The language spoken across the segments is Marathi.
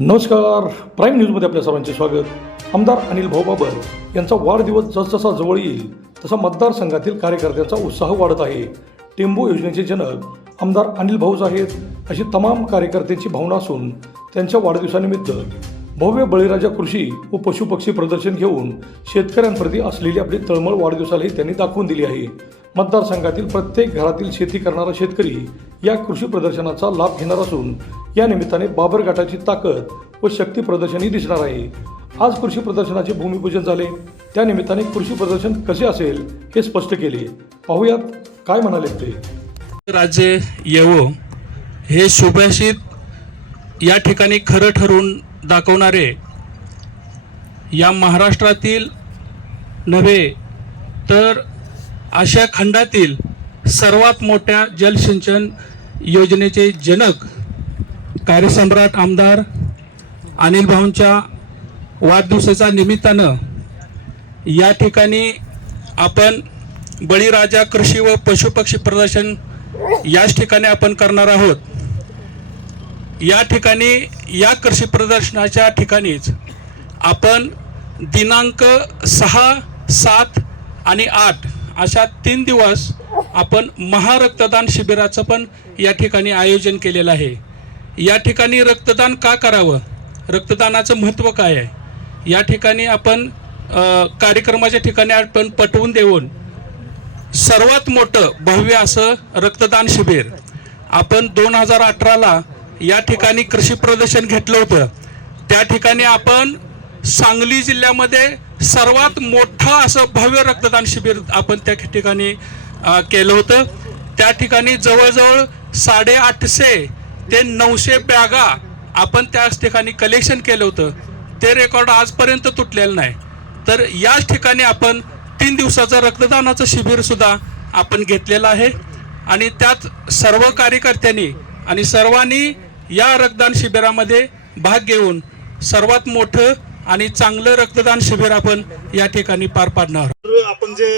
नमस्कार. प्राईम न्यूजमध्ये आपल्या सर्वांचे स्वागत. आमदार अनिल भाऊ बाबर यांचा वाढदिवस जसजसा जवळ येईल तसा मतदारसंघातील कार्यकर्त्यांचा उत्साह वाढत आहे. टेंबू योजनेचे जनक आमदार अनिल भाऊच आहेत. अशी तमाम कार्यकर्त्यांची भावना असून त्यांच्या वाढदिवसानिमित्त भव्य बळीराजा कृषी व पशुपक्षी प्रदर्शन घेऊन शेतकऱ्यांप्रती असलेली आपली तळमळ वाढदिवसालाही त्यांनी दाखवून दिली आहे. मतदारसंघातील प्रत्येक घरातील शेती करणारा शेतकरी या कृषी प्रदर्शनाचा लाभ घेणार असून या निमित्ताने बाबरघाटाची ताकद व शक्ती प्रदर्शनही दिसणार आहे. आज कृषी प्रदर्शनाचे भूमिपूजन झाले. त्या निमित्ताने कृषी प्रदर्शन कसे असेल हे स्पष्ट केले. पाहूयात काय म्हणाले ते. राजे येवो हे सुभाषित या ठिकाणी खरं ठरवून दाखवणारे या महाराष्ट्रातील नव्हे तर आशिया खंडातील सर्वात मोठ्या जलसिंचन योजनेचे जनक कार्यसम्राट आमदार अनिल भाऊंच्या वाढदिवसाच्या निमित्तानं या ठिकाणी आपण बळीराजा कृषी व पशुपक्षी प्रदर्शन याच ठिकाणी आपण करणार आहोत. या ठिकाणी या कृषी प्रदर्शनाच्या ठिकाणीच आपण दिनांक सहा सात आणि आठ अशा तीन दिवस आपण महारक्तदान शिबिराचं पण या ठिकाणी आयोजन केलेलं आहे. या ठिकाणी रक्तदान का करावं? रक्तदानाचं महत्त्व काय आहे? या ठिकाणी आपण कार्यक्रमाच्या ठिकाणी आपण पटवून देऊन सर्वात मोठं भव्य असं रक्तदान शिबिर आपण दोन हजार अठराला या ठिकाणी कृषी प्रदर्शन घेतलं होतं. त्या ठिकाणी आपण सांगली जिल्ह्यामध्ये सर्वात मोठं असं भव्य रक्तदान शिबिर आपण त्या ठिकाणी केलं होतं. त्या ठिकाणी जवळजवळ साडेआठशे ते नऊशे बॅगा आपण त्याच ठिकाणी कलेक्शन केलं होतं. ते रेकॉर्ड आजपर्यंत तुटलेलं नाही. तर याच ठिकाणी आपण तीन दिवसाचं रक्तदानाचं शिबिरसुद्धा आपण घेतलेलं आहे. आणि त्यात सर्व कार्यकर्त्यांनी आणि सर्वांनी या रक्तदान शिबिरामध्ये भाग घेऊन सर्वात मोठं आणि चांगलं रक्तदान शिबिर आपण या ठिकाणी पार पाडणार तर आपण जे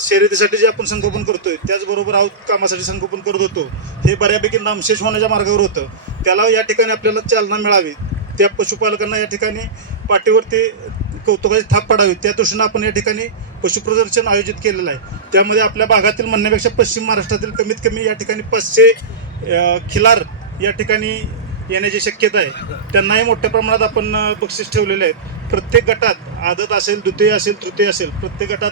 शर्यतीसाठी जे आपण संगोपन करतोय त्याचबरोबर आहोत कामासाठी संगोपन करत होतो हे बऱ्यापैकी नामशेष होण्याच्या मार्गावर होतं. त्याला या ठिकाणी आपल्याला चालना मिळावी. त्या पशुपालकांना या ठिकाणी पाठीवरती कौतुकाची थाप पडावी. त्या दृष्टीनं आपण या ठिकाणी पशुप्रदर्शन आयोजित केलेलं आहे. त्यामध्ये आपल्या भागातील म्हणण्यापेक्षा पश्चिम महाराष्ट्रातील कमीत कमी या ठिकाणी पाचशे खिलार या ठिकाणी येण्याची शक्यता आहे. त्यांनाही मोठ्या प्रमाणात आपण बक्षीस ठेवलेले आहेत. प्रत्येक गटात आदत असेल द्वितीय असेल तृतीय असेल प्रत्येक गटात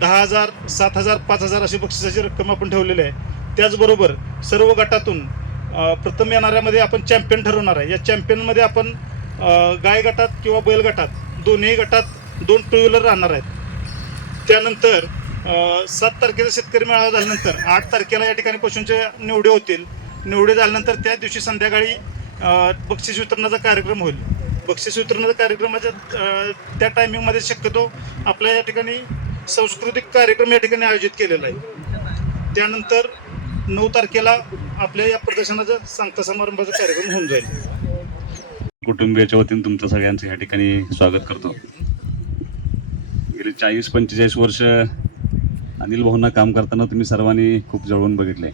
दहा हजार सात हजार पाच हजार अशी बक्षिसाची रक्कम आपण ठेवलेली आहे. त्याचबरोबर सर्व गटातून प्रथम येणाऱ्यामध्ये आपण चॅम्पियन ठरवणार आहे. या चॅम्पियनमध्ये आपण गाय गटात किंवा बैल गटात दोन्ही गटात दोन टू व्हीलर राहणार आहेत. त्यानंतर सात तारखेचा शेतकरी मेळावा झाल्यानंतर आठ तारखेला या ठिकाणी पशूंच्या निवडे होतील. निवडे झाल्यानंतर त्या दिवशी संध्याकाळी बक्षीस वितरणाचा कार्यक्रम होईल. बक्षीस वितरणाचा कार्यक्रमाच्या म्हणजे, त्या टायमिंगमध्ये शक्यतो आपल्या या ठिकाणी सांस्कृतिक कार्यक्रम या ठिकाणी आयोजित केलेला आहे. त्यानंतर नऊ तारखेला आपल्या या प्रदर्शनाचा सांगता समारंभाचा कार्यक्रम होऊन जाईल. कुटुंबियाच्या वतीने तुमचं सगळ्यांचं या ठिकाणी स्वागत करतो. गेले चाळीस पंचेचाळीस वर्ष अनिल भाऊंना काम करताना तुम्ही सर्वांनी खूप जवळून बघितले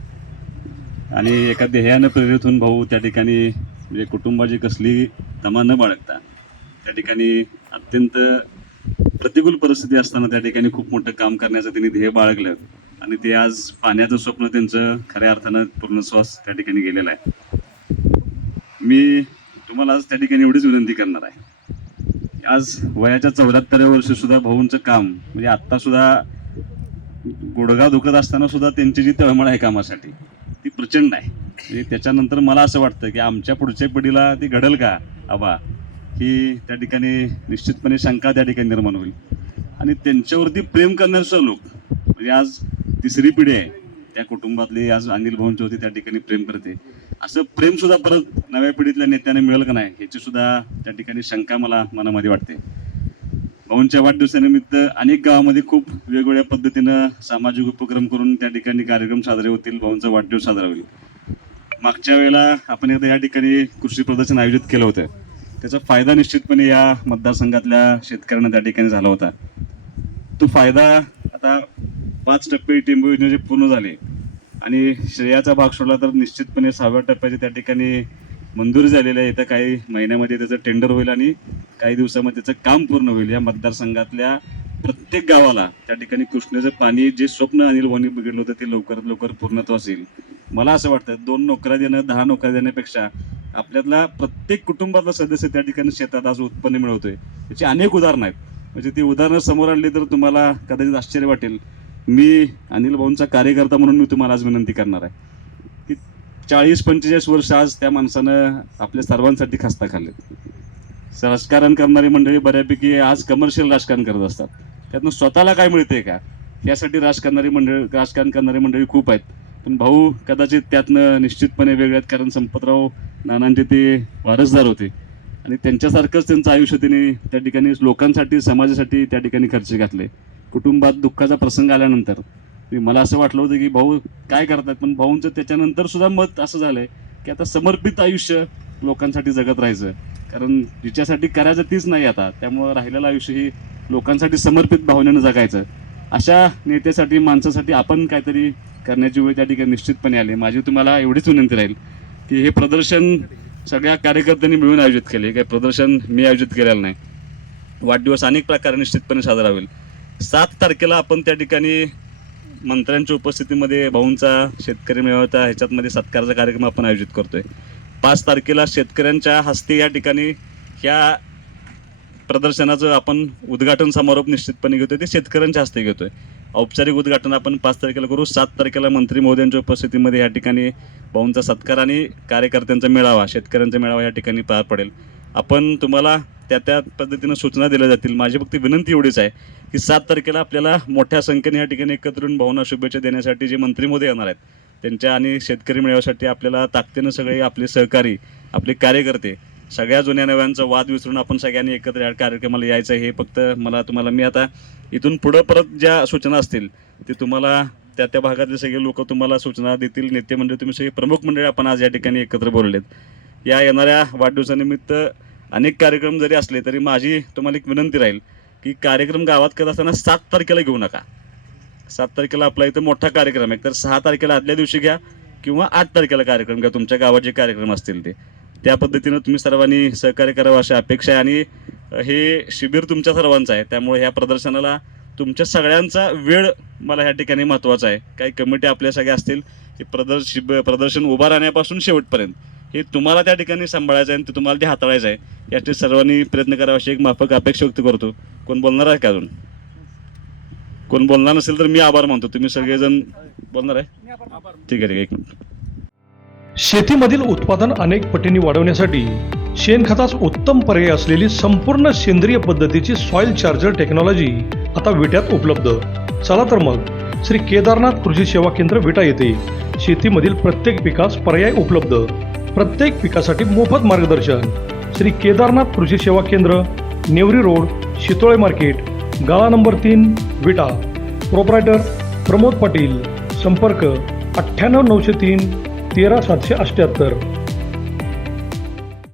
आणि एका ध्येयानं प्रेरित होऊन भाऊ त्या ठिकाणी म्हणजे कुटुंबाची कसली तमा न बाळगता त्या ठिकाणी अत्यंत प्रतिकूल परिस्थिती असताना त्या ठिकाणी खूप मोठं काम करण्याचं त्यांनी ध्येय बाळगलं. आणि ते आज पाण्याचं स्वप्न त्यांचं खऱ्या अर्थानं पूर्ण श्वास त्या ठिकाणी गेलेला आहे. मी तुम्हाला आज त्या ठिकाणी एवढीच विनंती करणार आहे. आज वयाच्या चौऱ्याहत्तर वर्षी सुद्धा भाऊंचं काम म्हणजे आत्तासुद्धा गुडघा दुखत असताना सुद्धा त्यांची जी तळमळ आहे कामासाठी ती प्रचंड आहे. म्हणजे त्याच्यानंतर मला असं वाटतं की आमच्या पुढच्या पिढीला ती घडेल का? आबा ही त्या ठिकाणी निश्चितपणे शंका त्या ठिकाणी निर्माण होईल. आणि त्यांच्यावरती प्रेम करणारे लोक म्हणजे आज तिसरी पिढी आहे. त्या कुटुंबातली आज अनिल भाऊंच्या होती त्या ठिकाणी प्रेम करते. असं प्रेमसुद्धा परत नव्या पिढीतल्या नेत्याने मिळेल का नाही याची सुद्धा त्या ठिकाणी शंका मला मनामध्ये वाटते. भाऊंच्या वाढदिवसानिमित्त अनेक गावामध्ये खूप वेगवेगळ्या पद्धतीनं सामाजिक उपक्रम करून त्या ठिकाणी कार्यक्रम साजरे होतील भाऊंचा वाढदिवस साजरा होईल. मागच्या वेळेला आपण एकदा या ठिकाणी कृषी प्रदर्शन आयोजित केलं होतं. त्याचा फायदा निश्चितपणे या मतदारसंघातल्या शेतकऱ्यांना त्या ठिकाणी झाला होता. तो फायदा आता पाच टप्पे टिंबू योजनेचे पूर्ण झाले. आणि श्रेयाचा भाग सोडला तर निश्चितपणे सहाव्या टप्प्याचे त्या ठिकाणी मंजुरी झालेली आहे. येत्या काही महिन्यामध्ये त्याचं टेंडर होईल आणि काही दिवसामध्ये त्याचं काम पूर्ण होईल. या मतदारसंघातल्या प्रत्येक गावाला त्या ठिकाणी कृष्णेचं पाणी जे स्वप्न अनिल वाणी बघितलं होतं ते लवकरात लवकर पूर्णत्व असेल. मला असं वाटतं दोन नोकऱ्या देणं दहा नोकऱ्या देण्यापेक्षा आपल्यातला प्रत्येक कुटुंबातला सदस्य त्या ठिकाणी शेतात आज उत्पन्न मिळवतोय. याची अनेक उदाहरणं आहेत. म्हणजे ती उदाहरणं समोर आणली तर तुम्हाला कदाचित आश्चर्य वाटेल. मी अनिल भाऊंचा कार्यकर्ता म्हणून मी तुम्हाला आज विनंती करणार आहे. की चाळीस पंचेचाळीस वर्ष आज त्या माणसानं आपल्या सर्वांसाठी खास्ता खाल्लेत. राजकारण करणारी मंडळी बऱ्यापैकी आज कमर्शियल राजकारण करत असतात. त्यातनं स्वतःला काय मिळते का? यासाठी राजकारणारी मंडळी राजकारण करणारी मंडळी खूप आहेत. पण भाऊ कदाचित त्यातनं निश्चितपणे वेगळे आहेत कारण संपतराव नानांचे ते वारसदार होते. आणि त्यांच्यासारखंच त्यांचं आयुष्य त्यांनी त्या ठिकाणी लोकांसाठी समाजासाठी त्या ठिकाणी खर्च घातले. कुटुंबात दुःखाचा प्रसंग आल्यानंतर. मला असं वाटलं होतं की भाऊ काय करतात पण भाऊंचं त्याच्यानंतर सुद्धा मत असं झालंय की आता समर्पित आयुष्य लोकांसाठी जगत राहायचं. कारण जिच्यासाठी करायचं तीच नाही आता. त्यामुळं राहिलेलं आयुष्य ही लोकांसाठी समर्पित भावनेनं जगायचं. अशा नेत्यासाठी माणसासाठी आपण काहीतरी करण्याची वेळ त्या ठिकाणी निश्चितपणे आली. माझी तुम्हाला एवढीच विनंती राहील की हे प्रदर्शन सगळ्या कार्यकर्त्यांनी मिळून आयोजित केले. काही प्रदर्शन मी आयोजित केलेलं नाही. वाढदिवस अनेक प्रकारे निश्चितपणे साजरा होईल. सात तारखेला आपण त्या ठिकाणी मंत्र्यांच्या उपस्थितीमध्ये भाऊंचा शेतकरी मेळाव्याचा ह्याच्यातमध्ये सत्काराचा कार्यक्रम आपण आयोजित करतोय. पाच तारखेला शेतकऱ्यांच्या हस्ते या ठिकाणी ह्या प्रदर्शनाचं आपण उद्घाटन समारोप निश्चितपणे घेतोय. ते शेतकऱ्यांच्या हस्ते घेतोय. औपचारिक उद्घाटन आपण पाच तारखेला करू. सात तारखेला मंत्री महोदयांच्या उपस्थितीमध्ये या ठिकाणी भाऊंचा सत्कार आणि कार्यकर्त्यांचा मेळावा शेतकऱ्यांचा मेळावा या ठिकाणी पार पडेल. आपण तुम्हाला त्या त्या पद्धतीनं सूचना दिल्या जातील. माझी फक्त विनंती एवढीच आहे की सात तारखेला आपल्याला मोठ्या संख्येने या ठिकाणी एकत्र येऊन भावना शुभेच्छा देण्यासाठी जे मंत्री मोदी येणार आहेत त्यांच्या आणि शेतकरी मेळाव्यासाठी आपल्याला ताकदीनं सगळे आपले सहकारी आपले कार्यकर्ते सगळ्या जुन्या नव्यांचा वाद विसरून आपण सगळ्यांनी एकत्र या कार्यक्रमाला यायचं आहे. हे फक्त मला तुम्हाला मी आता इथून पुढं परत ज्या सूचना असतील ते तुम्हाला त्या त्या भागातले सगळे लोक तुम्हाला सूचना देतील. नेते मंडळी तुम्ही सगळे प्रमुख मंडळी आपण आज या ठिकाणी एकत्र बोललेत. या येणाऱ्या वाढदिवसानिमित्त अनेक कार्यक्रम जरी असले तरी माझी तुम्हाला एक विनंती राहील की कार्यक्रम गावात करत असताना सात तारखेला घेऊ नका. सात तारखेला आपला इथं मोठा कार्यक्रम आहे. तर सहा तारखेला आदल्या दिवशी घ्या किंवा आठ तारखेला कार्यक्रम घ्या. तुमच्या गावात जे कार्यक्रम असतील ते. त्या पद्धतीनं तुम्ही सर्वांनी सहकार्य करावं अशी अपेक्षा आहे. आणि हे शिबिर तुमच्या सर्वांचं आहे. त्यामुळे ह्या प्रदर्शनाला तुमच्या सगळ्यांचा वेळ मला ह्या ठिकाणी महत्त्वाचा आहे. काही कमिटी आपल्या सगळ्या असतील हे प्रदर्श शिब प्रदर्शन उभा राहण्यापासून शेवटपर्यंत. हे तुम्हाला त्या ठिकाणी सांभाळायचं आहे आणि ते तुम्हाला ते हाताळायचं आहे यासाठी सर्वांनी प्रयत्न करावा अशी एक माफक अपेक्षा व्यक्त करतो. कोण बोलणार आहे का अजून? कोण बोलणार नसेल तर मी आभार मानतो. तुम्ही सगळेजण बोलणार आहे? ठीक आहे ठीक आहे एक मिनिट. शेतीमधील उत्पादन अनेक पटींनी वाढवण्यासाठी शेणखताच उत्तम पर्याय असलेली संपूर्ण सेंद्रिय पद्धतीची सॉइल चार्जर टेक्नॉलॉजी आता विट्यात उपलब्ध. चला तर मग श्री केदारनाथ कृषी सेवा केंद्र विटा येथे शेतीमधील प्रत्येक पिकास पर्याय उपलब्ध. प्रत्येक पिकासाठी मोफत मार्गदर्शन. श्री केदारनाथ कृषी सेवा केंद्र नेवरी रोड शितोळे मार्केट. गाळा नंबर तीन विटा. प्रोप्रायटर प्रमोद पाटील. संपर्क अठ्ठ्याण्णव नऊशे तीन तेरा सातशे अठ्ठ्याहत्तर